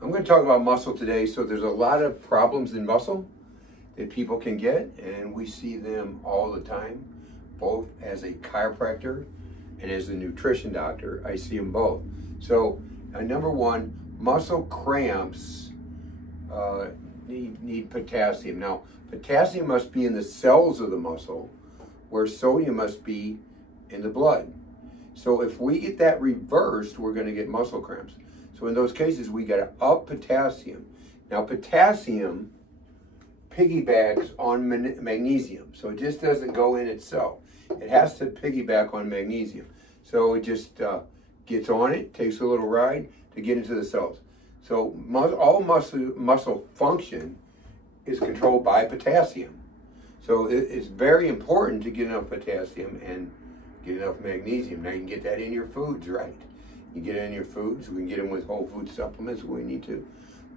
I'm going to talk about muscle today. So there's a lot of problems in muscle that people can get, and we see them all the time, both as a chiropractor and as a nutrition doctor. I see them both. So number one, muscle cramps need potassium. Now, potassium must be in the cells of the muscle, where sodium must be in the blood. So if we get that reversed, we're going to get muscle cramps. So in those cases, we got to up potassium. Now, potassium piggybacks on magnesium, so it just doesn't go in itself. It has to piggyback on magnesium. So it just gets on it, takes a little ride to get into the cells. So all muscle function is controlled by potassium. So it's very important to get enough potassium and get enough magnesium. Now you can get that in your foods, right? You get it in your foods. We can get them with whole food supplements when we need to.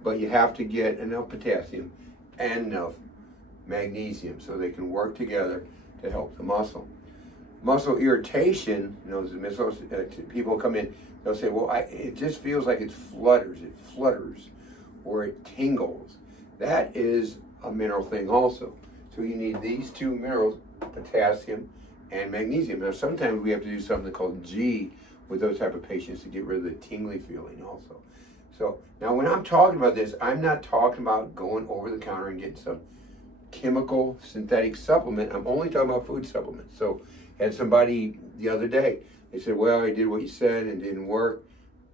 But you have to get enough potassium and enough magnesium so they can work together to help the muscle. Muscle irritation, people come in, they'll say, well, it just feels like it flutters, or it tingles. That is a mineral thing also. So you need these two minerals, potassium and magnesium. Now sometimes we have to do something called G with those type of patients to get rid of the tingly feeling also. So now when I'm talking about this, I'm not talking about going over the counter and getting some chemical synthetic supplement. I'm only talking about food supplements. So I had somebody the other day, they said, well, I did what you said and it didn't work.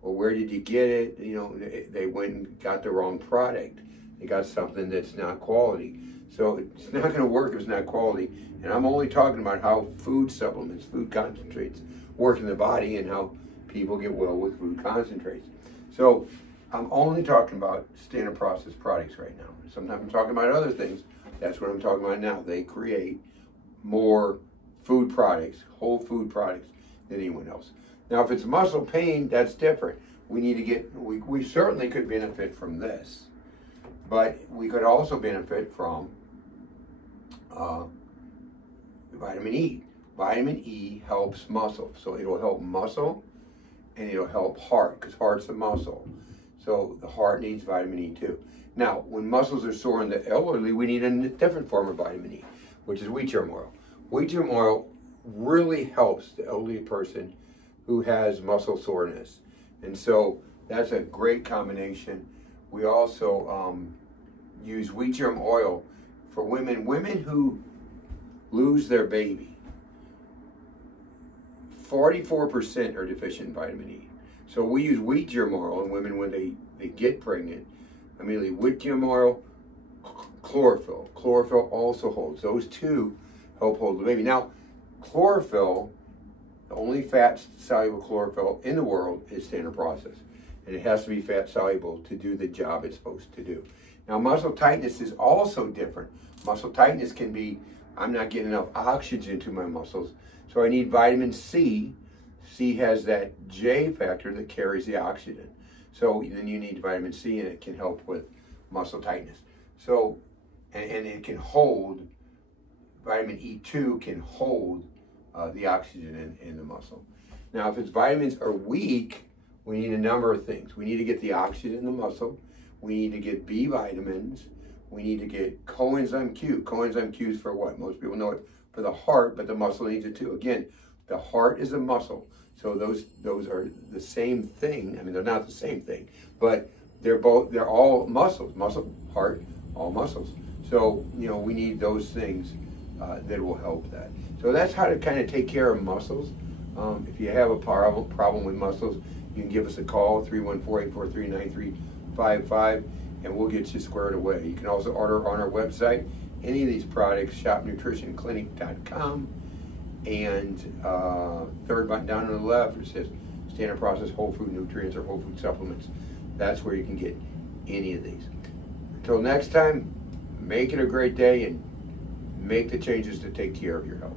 Well, where did you get it? You know, they went and got the wrong product. They got something that's not quality. So it's not going to work if it's not quality. And I'm only talking about how food supplements, food concentrates work in the body and how people get well with food concentrates. So I'm only talking about standard processed products right now. Sometimes I'm talking about other things. That's what I'm talking about now. They create more food products, whole food products, than anyone else. Now, if it's muscle pain, that's different. We certainly could benefit from this, but we could also benefit from vitamin E. Vitamin E helps muscle, so it'll help muscle and it'll help heart, because heart's a muscle. So the heart needs vitamin E too. Now, when muscles are sore in the elderly, we need a different form of vitamin E, which is wheat germ oil. Wheat germ oil really helps the elderly person who has muscle soreness. And so that's a great combination. We also use wheat germ oil for women who lose their baby. 44% are deficient in vitamin E. So we use wheat germ oil in women when they get pregnant. Immediately, wheat germ oil, chlorophyll. Chlorophyll also holds. Those two help hold the baby. Now, chlorophyll, the only fat-soluble chlorophyll in the world is standard process. And it has to be fat-soluble to do the job it's supposed to do. Now, muscle tightness is also different. Muscle tightness can be, I'm not getting enough oxygen to my muscles, so I need vitamin C. C has that J factor that carries the oxygen. So then you need vitamin C, and it can help with muscle tightness. So, and it can hold, vitamin E2 can hold the oxygen in the muscle. Now, if its vitamins are weak, we need a number of things. We need to get the oxygen in the muscle. We need to get B vitamins. We need to get coenzyme Q. Coenzyme Q is for what? Most people know it for the heart, but the muscle needs it too. Again, the heart is a muscle. So those are the same thing. I mean, they're not the same thing, but they're all muscles. Muscle, heart, all muscles. So, we need those things that will help that. So that's how to kind of take care of muscles. If you have a problem with muscles, you can give us a call, 314-843-9355, and we'll get you squared away. You can also order on our website any of these products, shopnutritionclinic.com, and third button down on the left, it says standard process whole food nutrients or whole food supplements. That's where you can get any of these. Until next time, make it a great day and make the changes to take care of your health.